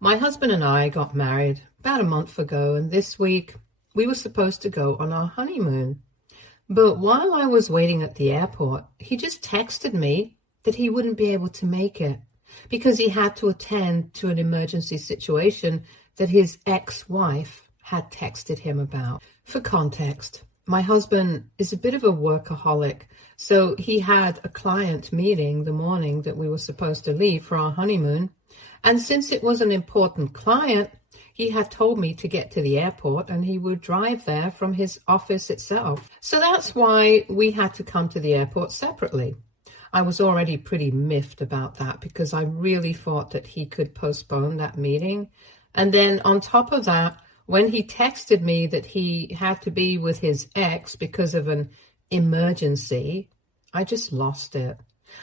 My husband and I got married about a month ago, and this week we were supposed to go on our honeymoon. But while I was waiting at the airport, he just texted me that he wouldn't be able to make it because he had to attend to an emergency situation that his ex-wife had texted him about. For context, my husband is a bit of a workaholic, so he had a client meeting the morning that we were supposed to leave for our honeymoon. And since it was an important client, he had told me to get to the airport and he would drive there from his office itself. So that's why we had to come to the airport separately. I was already pretty miffed about that because I really thought that he could postpone that meeting. And then on top of that, when he texted me that he had to be with his ex because of an emergency, I just lost it.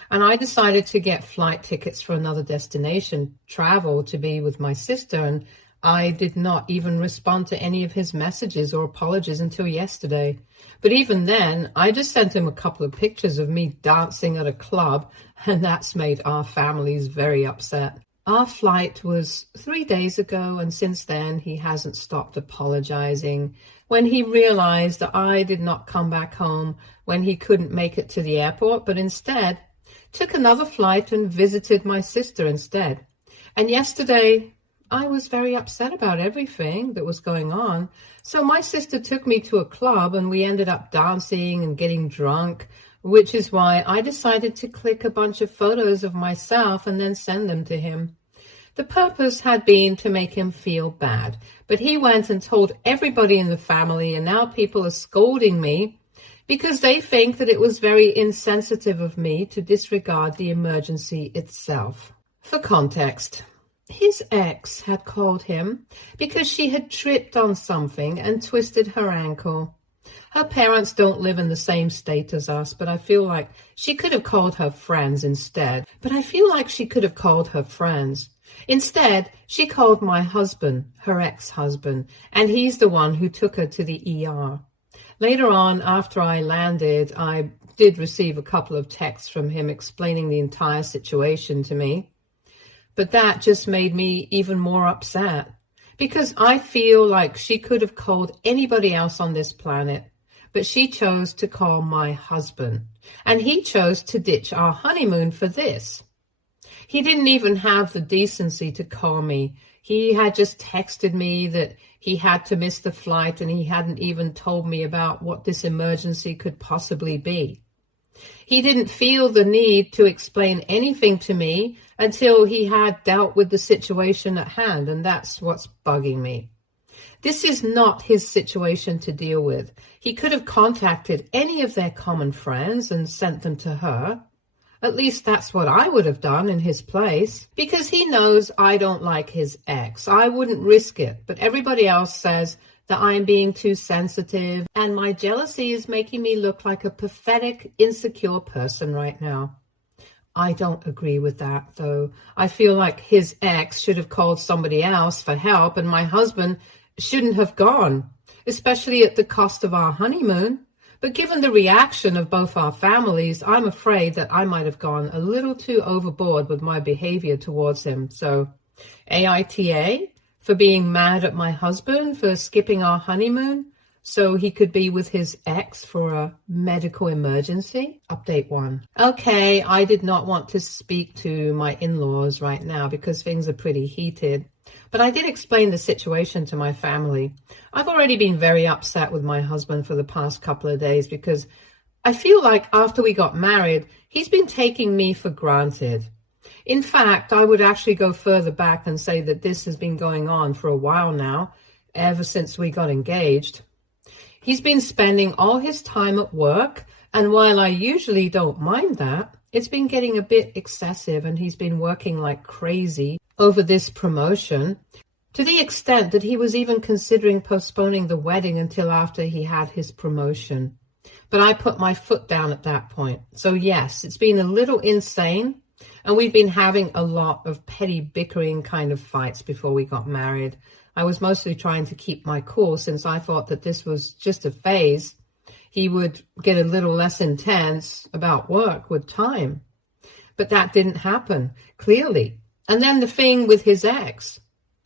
And I decided to get flight tickets for another destination, travel to be with my sister, and I did not even respond to any of his messages or apologies until yesterday. But even then, I just sent him a couple of pictures of me dancing at a club, and that's made our families very upset. Our flight was 3 days ago, and since then he hasn't stopped apologizing. When he realized that I did not come back home when he couldn't make it to the airport, but instead took another flight and visited my sister instead. And yesterday, I was very upset about everything that was going on. So my sister took me to a club and we ended up dancing and getting drunk, which is why I decided to click a bunch of photos of myself and then send them to him. The purpose had been to make him feel bad, but he went and told everybody in the family, and now people are scolding me because they think that it was very insensitive of me to disregard the emergency itself. For context, his ex had called him because she had tripped on something and twisted her ankle. Her parents don't live in the same state as us, but I feel like she could have called her friends instead. Instead, she called my husband, her ex-husband, and he's the one who took her to the ER. Later on, after I landed, I did receive a couple of texts from him explaining the entire situation to me. But that just made me even more upset because I feel like she could have called anybody else on this planet, but she chose to call my husband, and he chose to ditch our honeymoon for this. He didn't even have the decency to call me. He had just texted me that he had to miss the flight and he hadn't even told me about what this emergency could possibly be. He didn't feel the need to explain anything to me until he had dealt with the situation at hand, and that's what's bugging me. This is not his situation to deal with. He could have contacted any of their common friends and sent them to her. At least that's what I would have done in his place, because he knows I don't like his ex. I wouldn't risk it, but everybody else says that I'm being too sensitive, and my jealousy is making me look like a pathetic, insecure person right now. I don't agree with that, though. I feel like his ex should have called somebody else for help, and my husband shouldn't have gone, especially at the cost of our honeymoon. But given the reaction of both our families, I'm afraid that I might have gone a little too overboard with my behavior towards him. So, AITA for being mad at my husband for skipping our honeymoon so he could be with his ex for a medical emergency. Update 1. Okay, I did not want to speak to my in-laws right now because things are pretty heated. But I did explain the situation to my family. I've already been very upset with my husband for the past couple of days because I feel like after we got married, he's been taking me for granted. In fact, I would actually go further back and say that this has been going on for a while now, ever since we got engaged. He's been spending all his time at work, and while I usually don't mind that, it's been getting a bit excessive, and he's been working like crazy over this promotion, to the extent that he was even considering postponing the wedding until after he had his promotion. But I put my foot down at that point. So yes, it's been a little insane, and we've been having a lot of petty bickering kind of fights before we got married. I was mostly trying to keep my cool since I thought that this was just a phase. He would get a little less intense about work with time. But that didn't happen, clearly. And then the thing with his ex.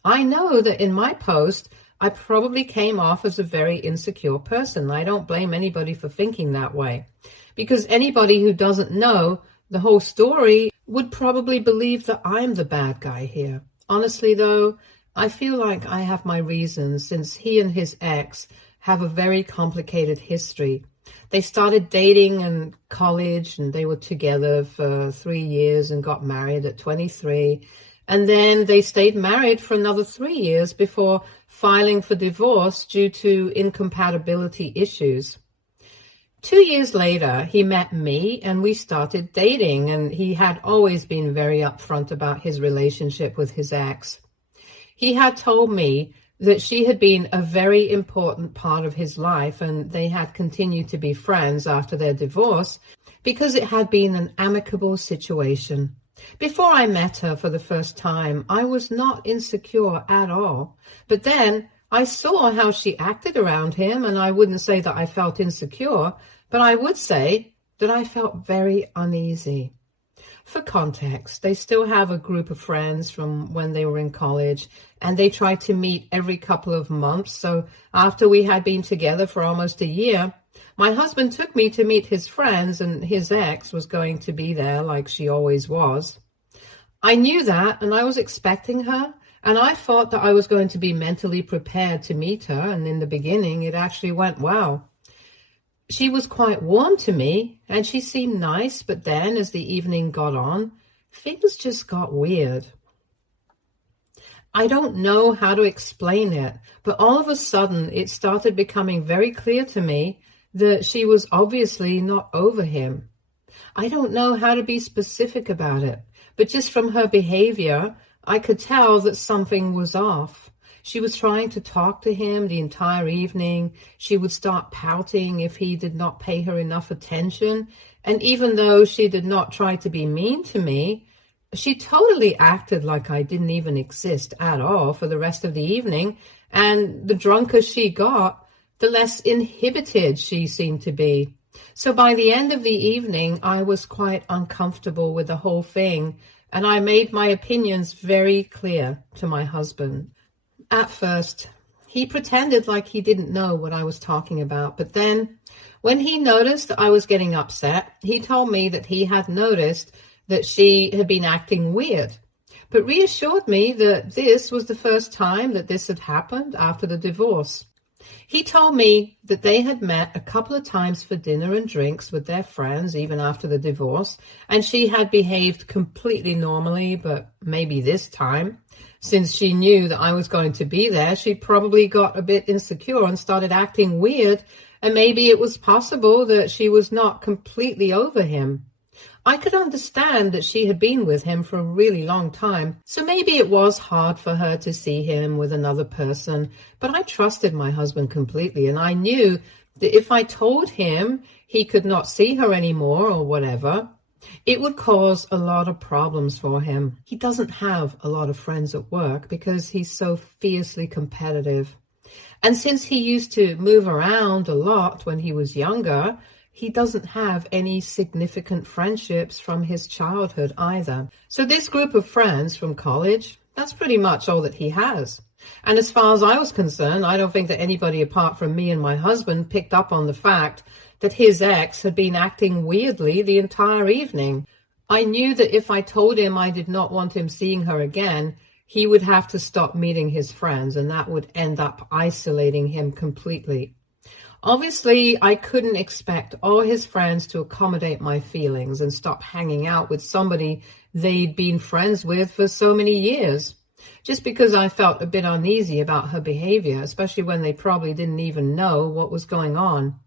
I know that in my post, I probably came off as a very insecure person. I don't blame anybody for thinking that way, because anybody who doesn't know the whole story would probably believe that I'm the bad guy here. Honestly, though, I feel like I have my reasons, since he and his ex have a very complicated history. They started dating in college, and they were together for 3 years and got married at 23. And then they stayed married for another 3 years before filing for divorce due to incompatibility issues. 2 years later, he met me and we started dating, and he had always been very upfront about his relationship with his ex. He had told me that she had been a very important part of his life, and they had continued to be friends after their divorce because it had been an amicable situation. Before I met her for the first time, I was not insecure at all. But then I saw how she acted around him, and I wouldn't say that I felt insecure, but I would say that I felt very uneasy. For context, they still have a group of friends from when they were in college, and they tried to meet every couple of months. So after we had been together for almost a year, my husband took me to meet his friends, and his ex was going to be there like she always was. I knew that, and I was expecting her, and I thought that I was going to be mentally prepared to meet her, and in the beginning it actually went well. She was quite warm to me, and she seemed nice, but then as the evening got on, things just got weird. I don't know how to explain it, but all of a sudden it started becoming very clear to me that she was obviously not over him. I don't know how to be specific about it, but just from her behavior, I could tell that something was off. She was trying to talk to him the entire evening. She would start pouting if he did not pay her enough attention. And even though she did not try to be mean to me, she totally acted like I didn't even exist at all for the rest of the evening. And the drunker she got, the less inhibited she seemed to be. So by the end of the evening, I was quite uncomfortable with the whole thing, and I made my opinions very clear to my husband. At first, he pretended like he didn't know what I was talking about, but then when he noticed that I was getting upset, he told me that he had noticed that she had been acting weird, but reassured me that this was the first time that this had happened after the divorce. He told me that they had met a couple of times for dinner and drinks with their friends even after the divorce, and she had behaved completely normally, but maybe this time, since she knew that I was going to be there, she probably got a bit insecure and started acting weird, and maybe it was possible that she was not completely over him. I could understand that she had been with him for a really long time, so maybe it was hard for her to see him with another person, but I trusted my husband completely, and I knew that if I told him he could not see her anymore or whatever, it would cause a lot of problems for him. He doesn't have a lot of friends at work because he's so fiercely competitive. And since he used to move around a lot when he was younger, he doesn't have any significant friendships from his childhood either. So this group of friends from college, that's pretty much all that he has. And as far as I was concerned, I don't think that anybody apart from me and my husband picked up on the fact that his ex had been acting weirdly the entire evening. I knew that if I told him I did not want him seeing her again, he would have to stop meeting his friends, and that would end up isolating him completely. Obviously, I couldn't expect all his friends to accommodate my feelings and stop hanging out with somebody they'd been friends with for so many years, just because I felt a bit uneasy about her behavior, especially when they probably didn't even know what was going on.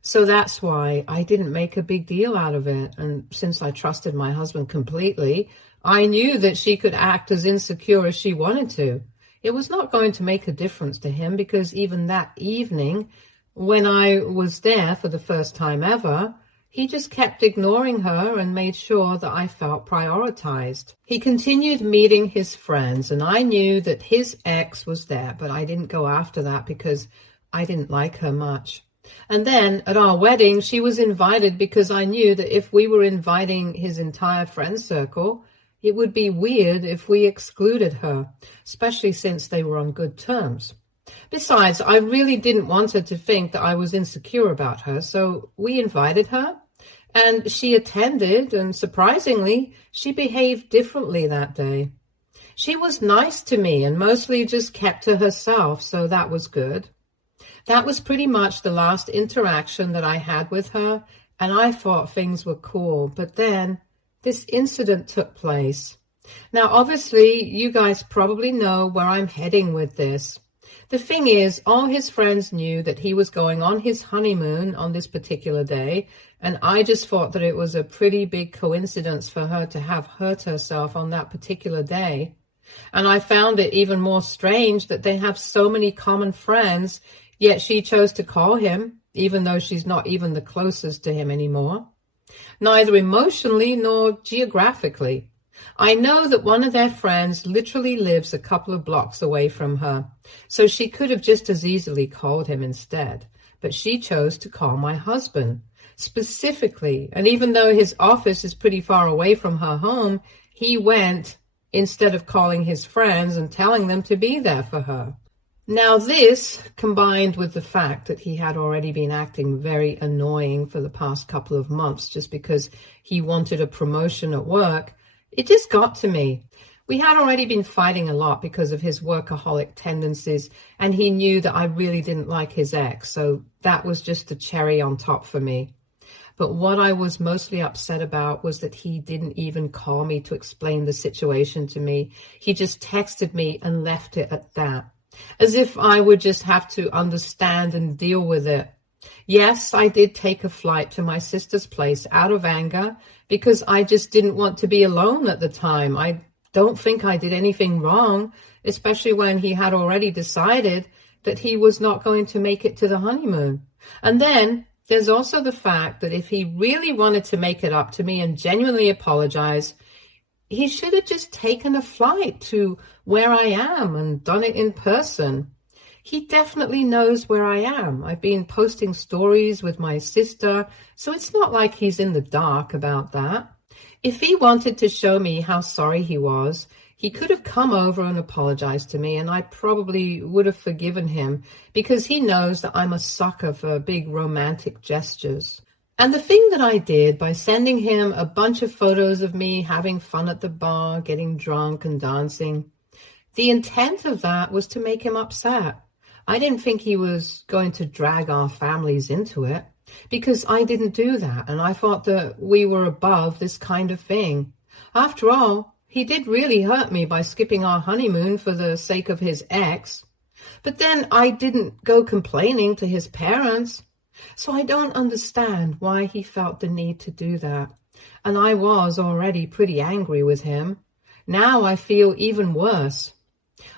So that's why I didn't make a big deal out of it. And since I trusted my husband completely, I knew that she could act as insecure as she wanted to. It was not going to make a difference to him, because even that evening, when I was there for the first time ever, he just kept ignoring her and made sure that I felt prioritized. He continued meeting his friends, and I knew that his ex was there, but I didn't go after that because I didn't like her much. And then at our wedding, she was invited because I knew that if we were inviting his entire friend circle, It would be weird if we excluded her, especially since they were on good terms. Besides, I really didn't want her to think that I was insecure about her, so we invited her, and she attended, and surprisingly, she behaved differently that day. She was nice to me and mostly just kept to herself, so that was good. That was pretty much the last interaction that I had with her, and I thought things were cool. But then this incident took place. Now, obviously, you guys probably know where I'm heading with this. The thing is, all his friends knew that he was going on his honeymoon on this particular day, and I just thought that it was a pretty big coincidence for her to have hurt herself on that particular day. And I found it even more strange that they have so many common friends, yet she chose to call him, even though she's not even the closest to him anymore, neither emotionally nor geographically. I know that one of their friends literally lives a couple of blocks away from her, so she could have just as easily called him instead. But she chose to call my husband, specifically, and even though his office is pretty far away from her home, he went instead of calling his friends and telling them to be there for her. Now this, combined with the fact that he had already been acting very annoying for the past couple of months just because he wanted a promotion at work, it just got to me. We had already been fighting a lot because of his workaholic tendencies, and he knew that I really didn't like his ex, so that was just the cherry on top for me. But what I was mostly upset about was that he didn't even call me to explain the situation to me. He just texted me and left it at that, as if I would just have to understand and deal with it. Yes, I did take a flight to my sister's place out of anger because I just didn't want to be alone at the time. I don't think I did anything wrong, especially when he had already decided that he was not going to make it to the honeymoon. And then there's also the fact that if he really wanted to make it up to me and genuinely apologize, he should have just taken a flight to where I am and done it in person. He definitely knows where I am. I've been posting stories with my sister, so it's not like he's in the dark about that. If he wanted to show me how sorry he was, he could have come over and apologized to me, and I probably would have forgiven him because he knows that I'm a sucker for big romantic gestures. And the thing that I did by sending him a bunch of photos of me having fun at the bar, getting drunk and dancing, the intent of that was to make him upset. I didn't think he was going to drag our families into it because I didn't do that, and I thought that we were above this kind of thing. After all, he did really hurt me by skipping our honeymoon for the sake of his ex. But then I didn't go complaining to his parents. So I don't understand why he felt the need to do that. And I was already pretty angry with him. Now I feel even worse.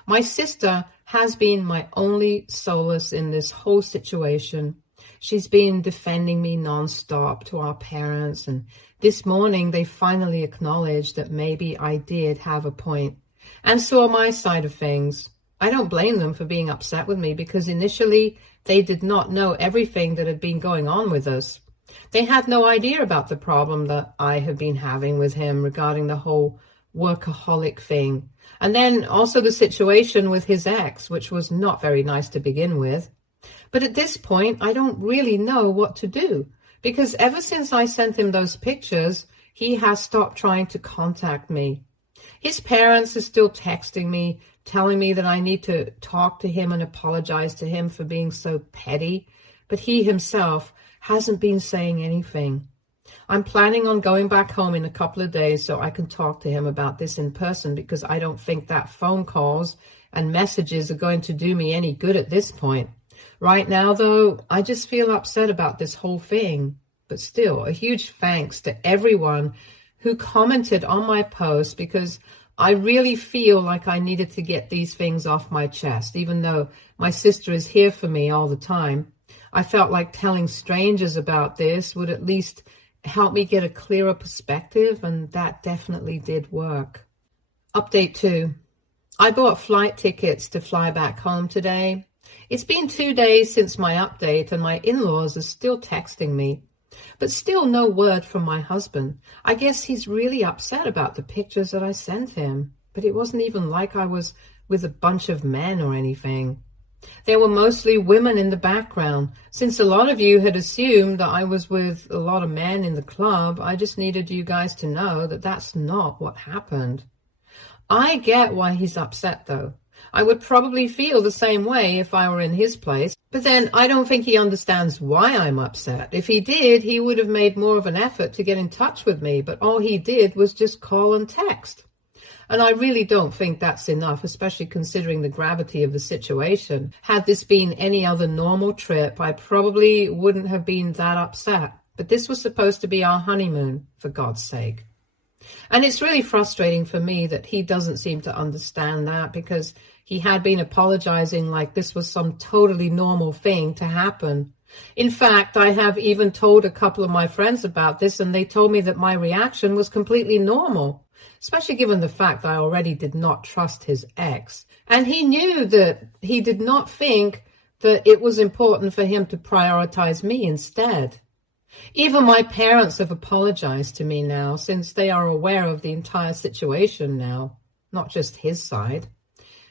My sister has been my only solace in this whole situation. She's been defending me nonstop to our parents, and this morning they finally acknowledged that maybe I did have a point and saw my side of things. I don't blame them for being upset with me because initially they did not know everything that had been going on with us. They had no idea about the problem that I had been having with him regarding the whole workaholic thing. And then also the situation with his ex, which was not very nice to begin with. But at this point, I don't really know what to do because ever since I sent him those pictures, he has stopped trying to contact me. His parents are still texting me, telling me that I need to talk to him and apologize to him for being so petty, but he himself hasn't been saying anything. I'm planning on going back home in a couple of days so I can talk to him about this in person because I don't think that phone calls and messages are going to do me any good at this point. Right now, though, I just feel upset about this whole thing. But still, a huge thanks to everyone who commented on my post because I really feel like I needed to get these things off my chest, even though my sister is here for me all the time. I felt like telling strangers about this would at least help me get a clearer perspective, and that definitely did work. Update 2. I bought flight tickets to fly back home today. It's been 2 days since my update, and my in-laws are still texting me. But still no word from my husband. I guess he's really upset about the pictures that I sent him. But it wasn't even like I was with a bunch of men or anything. There were mostly women in the background. Since a lot of you had assumed that I was with a lot of men in the club, I just needed you guys to know that that's not what happened. I get why he's upset, though. I would probably feel the same way if I were in his place, but then I don't think he understands why I'm upset. If he did, he would have made more of an effort to get in touch with me, but all he did was just call and text. And I really don't think that's enough, especially considering the gravity of the situation. Had this been any other normal trip, I probably wouldn't have been that upset. But this was supposed to be our honeymoon, for God's sake. And it's really frustrating for me that he doesn't seem to understand that, because he had been apologizing like this was some totally normal thing to happen. In fact, I have even told a couple of my friends about this, and they told me that my reaction was completely normal, especially given the fact that I already did not trust his ex. And he knew that he did not think that it was important for him to prioritize me instead. Even my parents have apologized to me now, since they are aware of the entire situation now, not just his side.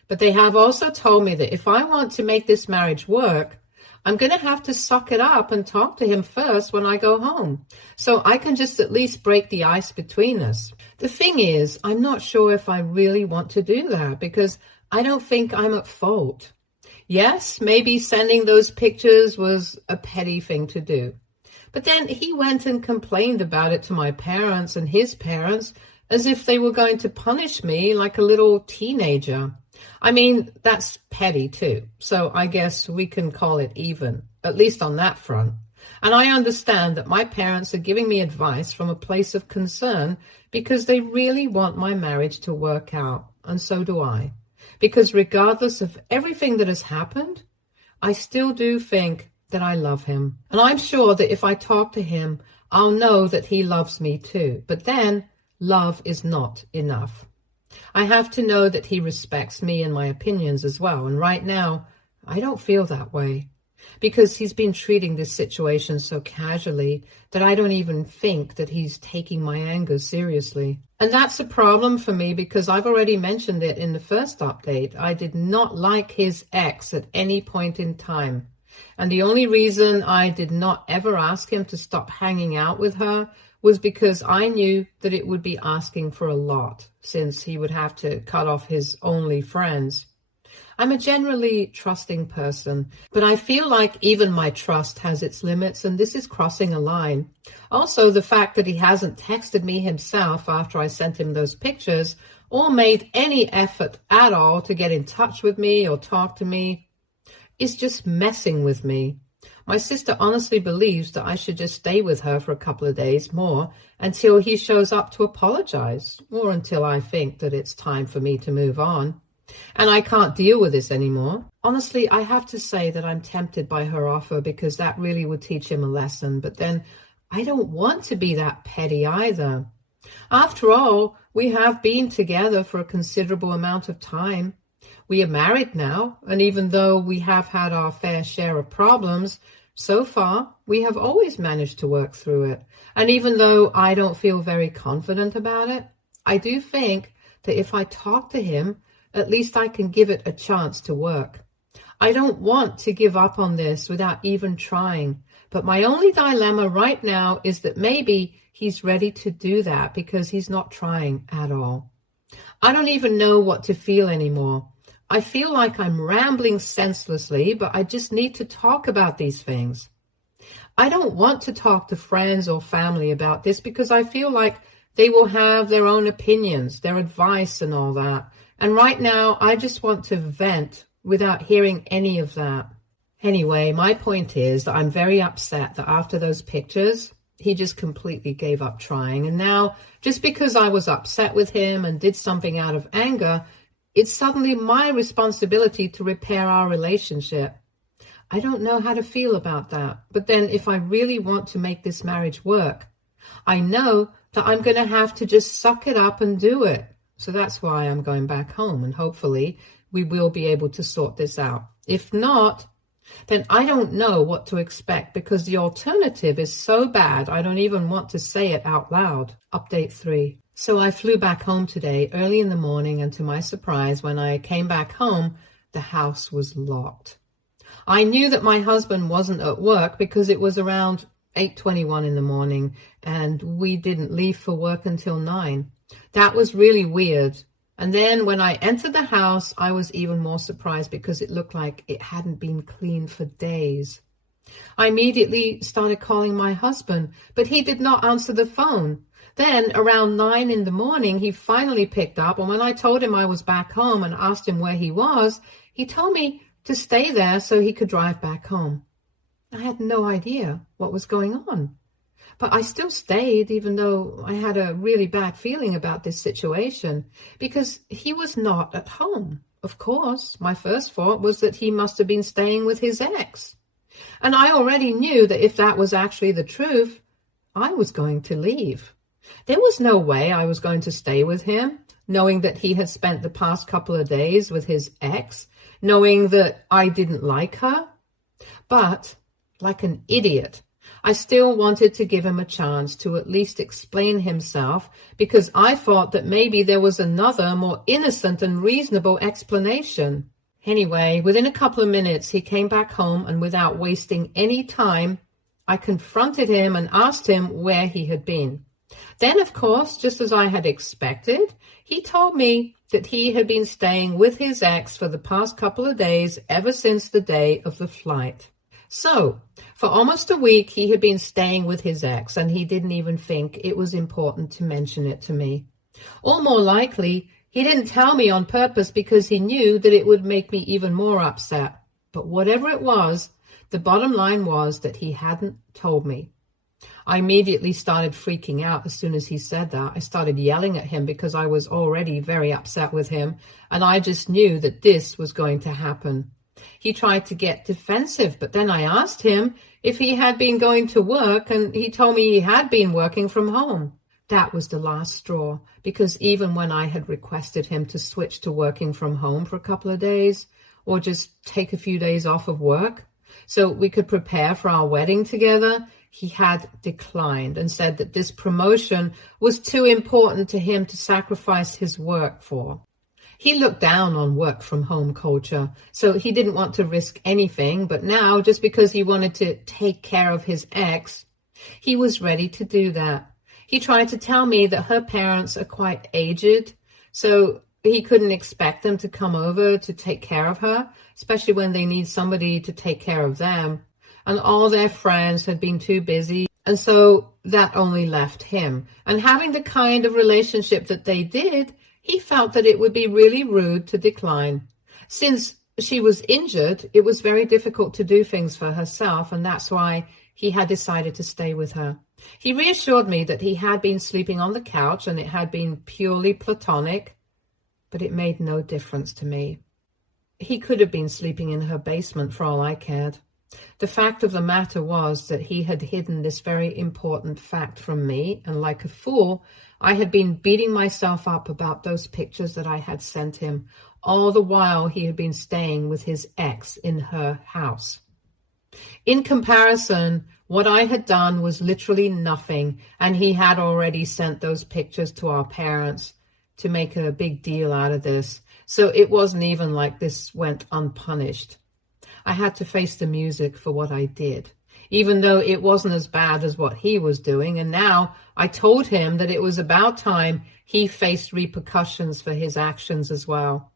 But they have also told me that if I want to make this marriage work, I'm going to have to suck it up and talk to him first when I go home, so I can just at least break the ice between us. The thing is, I'm not sure if I really want to do that, because I don't think I'm at fault. Yes, maybe sending those pictures was a petty thing to do. But then he went and complained about it to my parents and his parents as if they were going to punish me like a little teenager. I mean, that's petty too, so I guess we can call it even, at least on that front. And I understand that my parents are giving me advice from a place of concern because they really want my marriage to work out, and so do I. Because regardless of everything that has happened, I still do think that I love him. And I'm sure that if I talk to him, I'll know that he loves me too. But then, love is not enough. I have to know that he respects me and my opinions as well. And right now, I don't feel that way, because he's been treating this situation so casually that I don't even think that he's taking my anger seriously. And that's a problem for me, because I've already mentioned it in the first update. I did not like his ex at any point in time. And the only reason I did not ever ask him to stop hanging out with her was because I knew that it would be asking for a lot, since he would have to cut off his only friends. I'm a generally trusting person, but I feel like even my trust has its limits, and this is crossing a line. Also, the fact that he hasn't texted me himself after I sent him those pictures, or made any effort at all to get in touch with me or talk to me, is just messing with me. My sister honestly believes that I should just stay with her for a couple of days more until he shows up to apologize, or until I think that it's time for me to move on. And I can't deal with this anymore. Honestly, I have to say that I'm tempted by her offer, because that really would teach him a lesson. But then I don't want to be that petty either. After all, we have been together for a considerable amount of time. We are married now, and even though we have had our fair share of problems, so far we have always managed to work through it. And even though I don't feel very confident about it, I do think that if I talk to him, at least I can give it a chance to work. I don't want to give up on this without even trying, but my only dilemma right now is that maybe he's ready to do that because he's not trying at all. I don't even know what to feel anymore. I feel like I'm rambling senselessly, but I just need to talk about these things. I don't want to talk to friends or family about this because I feel like they will have their own opinions, their advice and all that. And right now, I just want to vent without hearing any of that. Anyway, my point is that I'm very upset that after those pictures, he just completely gave up trying. And now, just because I was upset with him and did something out of anger, it's suddenly my responsibility to repair our relationship. I don't know how to feel about that. But then if I really want to make this marriage work, I know that I'm going to have to just suck it up and do it. So that's why I'm going back home, and hopefully we will be able to sort this out. If not, then I don't know what to expect because the alternative is so bad I don't even want to say it out loud. Update 3. So I flew back home today early in the morning, and to my surprise, when I came back home, the house was locked. I knew that my husband wasn't at work because it was around 8:21 in the morning and we didn't leave for work until 9. That was really weird. And then when I entered the house, I was even more surprised because it looked like it hadn't been cleaned for days. I immediately started calling my husband, but he did not answer the phone. Then around 9 in the morning, he finally picked up, and when I told him I was back home and asked him where he was, he told me to stay there so he could drive back home. I had no idea what was going on. But I still stayed, even though I had a really bad feeling about this situation, because he was not at home. Of course, my first thought was that he must have been staying with his ex. And I already knew that if that was actually the truth, I was going to leave. There was no way I was going to stay with him, knowing that he had spent the past couple of days with his ex, knowing that I didn't like her. But, like an idiot, I still wanted to give him a chance to at least explain himself, because I thought that maybe there was another, more innocent and reasonable explanation. Anyway, within a couple of minutes, he came back home, and without wasting any time, I confronted him and asked him where he had been. Then, of course, just as I had expected, he told me that he had been staying with his ex for the past couple of days ever since the day of the flight. So, for almost a week, he had been staying with his ex, and he didn't even think it was important to mention it to me. Or more likely, he didn't tell me on purpose because he knew that it would make me even more upset. But whatever it was, the bottom line was that he hadn't told me. I immediately started freaking out as soon as he said that. I started yelling at him because I was already very upset with him, and I just knew that this was going to happen. He tried to get defensive, but then I asked him if he had been going to work, and he told me he had been working from home. That was the last straw, because even when I had requested him to switch to working from home for a couple of days, or just take a few days off of work so we could prepare for our wedding together, he had declined and said that this promotion was too important to him to sacrifice his work for. He looked down on work from home culture, so he didn't want to risk anything, but now, just because he wanted to take care of his ex, he was ready to do that. He tried to tell me that her parents are quite aged, so he couldn't expect them to come over to take care of her, especially when they need somebody to take care of them. And all their friends had been too busy, and so that only left him. And having the kind of relationship that they did, he felt that it would be really rude to decline. Since she was injured, it was very difficult to do things for herself, and that's why he had decided to stay with her. He reassured me that he had been sleeping on the couch and it had been purely platonic, but it made no difference to me. He could have been sleeping in her basement for all I cared. The fact of the matter was that he had hidden this very important fact from me, and like a fool, I had been beating myself up about those pictures that I had sent him, all the while he had been staying with his ex in her house. In comparison, what I had done was literally nothing, and he had already sent those pictures to our parents to make a big deal out of this, so it wasn't even like this went unpunished. I had to face the music for what I did, even though it wasn't as bad as what he was doing, and now I told him that it was about time he faced repercussions for his actions as well.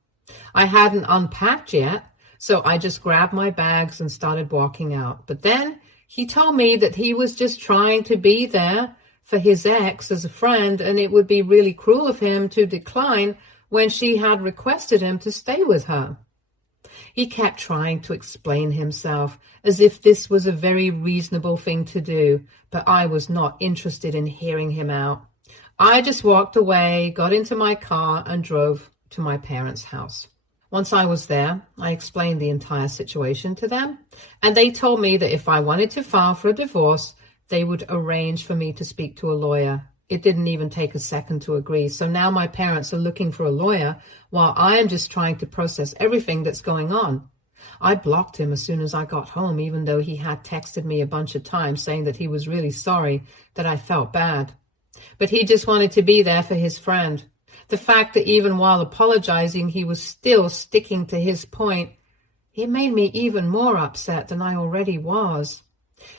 I hadn't unpacked yet, so I just grabbed my bags and started walking out. But then he told me that he was just trying to be there for his ex as a friend, and it would be really cruel of him to decline when she had requested him to stay with her. He kept trying to explain himself as if this was a very reasonable thing to do, but I was not interested in hearing him out. I just walked away, got into my car, and drove to my parents' house. Once I was there, I explained the entire situation to them, and they told me that if I wanted to file for a divorce, they would arrange for me to speak to a lawyer. It didn't even take a second to agree. So now my parents are looking for a lawyer while I am just trying to process everything that's going on. I blocked him as soon as I got home, even though he had texted me a bunch of times saying that he was really sorry, that I felt bad. But he just wanted to be there for his friend. The fact that even while apologizing, he was still sticking to his point, it made me even more upset than I already was.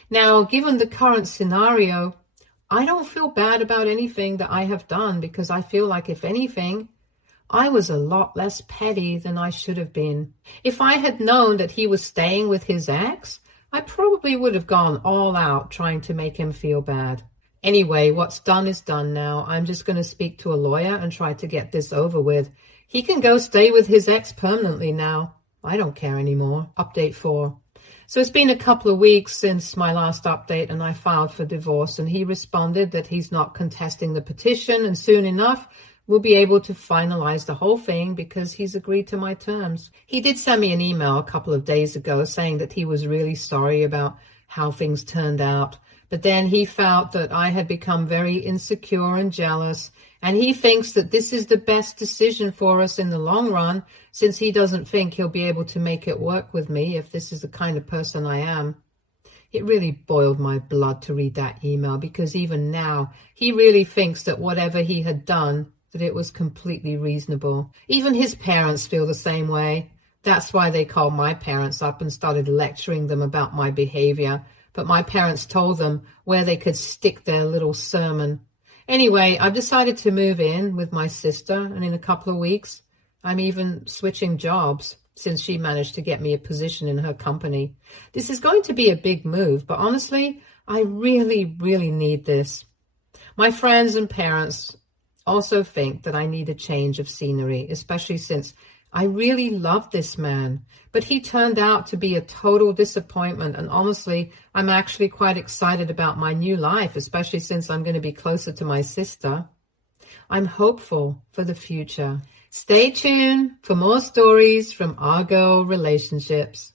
Now, given the current scenario, I don't feel bad about anything that I have done, because I feel like, if anything, I was a lot less petty than I should have been. If I had known that he was staying with his ex, I probably would have gone all out trying to make him feel bad. Anyway, what's done is done now. I'm just going to speak to a lawyer and try to get this over with. He can go stay with his ex permanently now. I don't care anymore. Update 4. So it's been a couple of weeks since my last update, and I filed for divorce, and he responded that he's not contesting the petition, and soon enough we'll be able to finalize the whole thing because he's agreed to my terms. He did send me an email a couple of days ago saying that he was really sorry about how things turned out, but then he felt that I had become very insecure and jealous, and he thinks that this is the best decision for us in the long run, since he doesn't think he'll be able to make it work with me if this is the kind of person I am. It really boiled my blood to read that email, because even now he really thinks that whatever he had done, that it was completely reasonable. Even his parents feel the same way. That's why they called my parents up and started lecturing them about my behavior. But my parents told them where they could stick their little sermon. Anyway, I've decided to move in with my sister, and in a couple of weeks, I'm even switching jobs, since she managed to get me a position in her company. This is going to be a big move, but honestly, I really, really need this. My friends and parents also think that I need a change of scenery, especially since I really love this man, but he turned out to be a total disappointment, and honestly, I'm actually quite excited about my new life, especially since I'm going to be closer to my sister. I'm hopeful for the future. Stay tuned for more stories from our girl relationships.